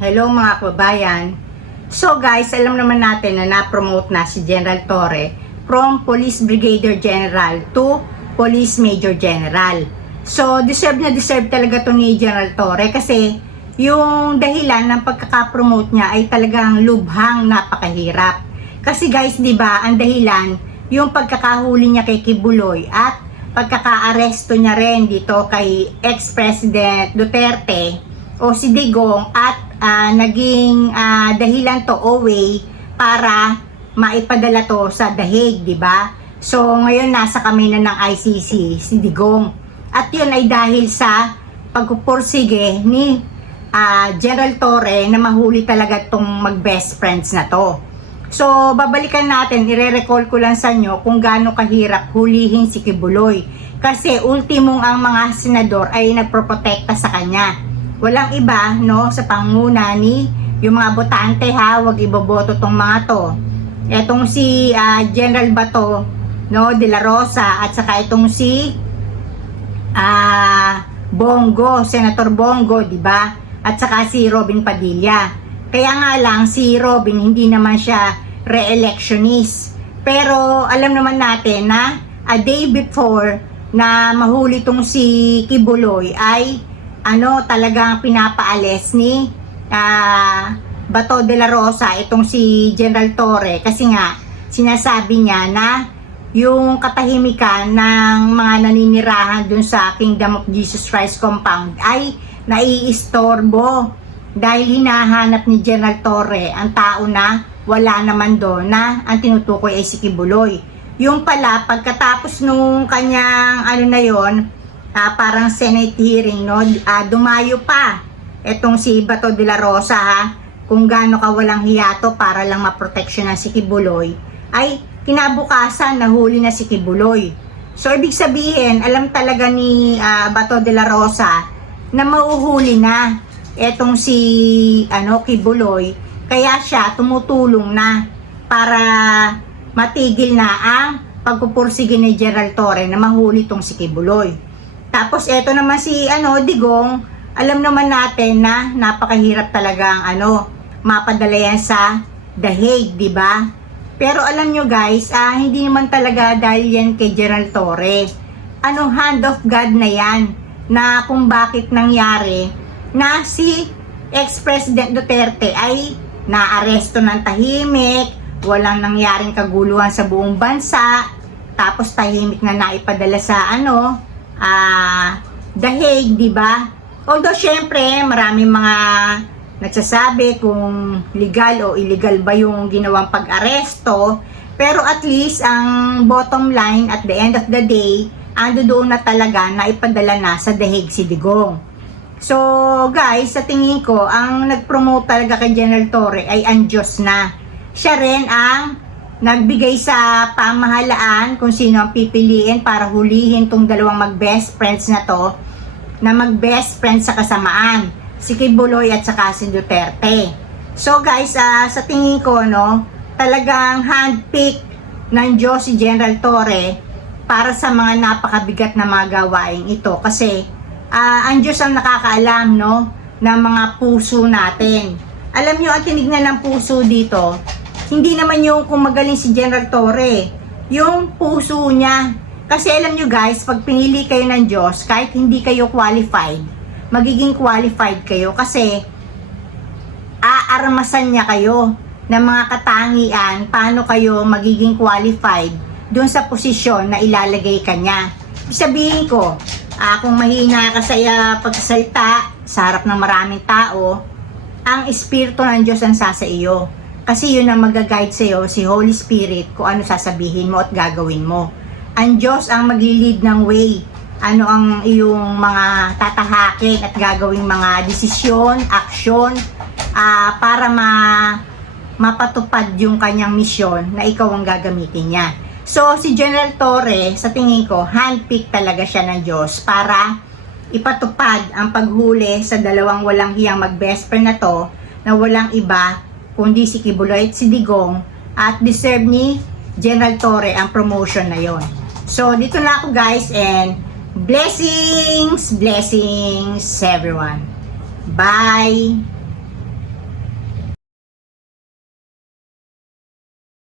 Hello mga kababayan. So guys, alam naman natin na na-promote na si General Torre from Police Brigadier General to Police Major General. So deserve na deserve talaga to ni General Torre kasi yung dahilan ng pagkaka-promote niya ay talagang lubhang napakahirap. Kasi guys, 'di ba, ang dahilan yung pagkakahuli niya kay Kibuloy at pagkaka-aresto niya rin dito kay ex-president Duterte o si Digong at ah, naging ah, dahilan to o way para maipadala to sa dahig, di ba? So ngayon nasa kami na ng ICC si Digong. At yun ay dahil sa pagpupursige ni ah, General Torre na mahuli talaga tong mag-best friends na to. So, babalikan natin, ire-recall ko lang sa inyo kung gaano kahirap hulihin si Kibuloy. Kasi ultimong ang mga senador ay nagproprotekta sa kanya. Walang iba, no, sa panguna ni yung mga botante ha, wag iboboto tong mga to. Etong si ah, General Bato, no, De La Rosa, at saka itong si ah Bongo, Senator Bongo, di ba? At saka si Robin Padilla. Kaya nga lang si Robin hindi naman siya re-electionist. Pero alam naman natin na a day before na mahuli tong si Kibuloy ay ano talagang pinapaalis ni ah, Bato de la Rosa itong si General Torre kasi nga sinasabi niya na yung katahimikan ng mga naninirahan dun sa Kingdom of Jesus Christ compound ay naiistorbo dahil hinahanap ni General Torre ang tao na wala naman doon na ang tinutukoy ay si Kibuloy. Yung pala, pagkatapos nung kanyang ano na yon, ah, parang Senate hearing, no, ah, dumayo pa. Etong si Bato de la Rosa ha, kung gaano ka walang hiyato para lang maproteksyon si Kibuloy, ay kinabukasan nahuli na si Kibuloy. So ibig sabihin, alam talaga ni ah, Bato de la Rosa na mauhuli na etong si ano Kibuloy, kaya siya tumutulong na para matigil na ang pagpupursige ni Gerald Torre na mahuli tong si Kibuloy. Tapos eto naman si ano Digong, alam naman natin na napakahirap talagang ano mapadala yan sa The Hague, di ba? Pero alam nyo guys, ah, hindi naman talaga dahil yan kay Gerald Torre. Anong hand of God na yan? Na kung bakit nangyari na si ex-president Duterte ay naaresto ng tahimik, walang nangyaring kaguluhan sa buong bansa, tapos tahimik na naipadala sa ano, ah, The Hague, di ba? Although syempre, maraming mga nagsasabi kung legal o illegal ba yung ginawang pag-aresto, pero at least ang bottom line at the end of the day, ando doon na talaga na ipadala na sa The Hague si Digong. So, guys, sa tingin ko, ang nag-promote talaga kay General Torre ay ang Diyos na. Siya rin ang nagbigay sa pamahalaan kung sino ang pipiliin para hulihin tong dalawang mag-best friends na to na mag-best friends sa kasamaan. Si Kibuloy at saka si Duterte. So, guys, ah, sa tingin ko, no, talagang handpick ng Diyos si General Torre para sa mga napakabigat na mga gawain ito. Kasi, ah, ang Diyos ang nakakaalam, no, ng mga puso natin. Alam nyo, ang tinignan ng puso dito, hindi naman yung kung magaling si General Torre, yung puso niya. Kasi alam nyo guys, pag pinili kayo ng Diyos, kahit hindi kayo qualified, magiging qualified kayo kasi aarmasan niya kayo ng mga katangian paano kayo magiging qualified doon sa posisyon na ilalagay kanya. Sabihin ko, ah, kung mahina ka sa uh, pagsasalita sa harap ng maraming tao, ang Espiritu ng Diyos ang sasa iyo. Kasi yun ang mag-guide sa iyo, si Holy Spirit, kung ano sasabihin mo at gagawin mo. Ang Diyos ang maglilid ng way. Ano ang iyong mga tatahakin at gagawing mga desisyon, aksyon, ah, para ma mapatupad yung kanyang misyon na ikaw ang gagamitin niya. So, si General Torre, sa tingin ko, handpick talaga siya ng Diyos para ipatupad ang paghuli sa dalawang walang hiyang mag-best na to na walang iba kundi si Kibuloy at si Digong at deserve ni General Torre ang promotion na yon. So, dito na ako guys and blessings, blessings everyone. Bye!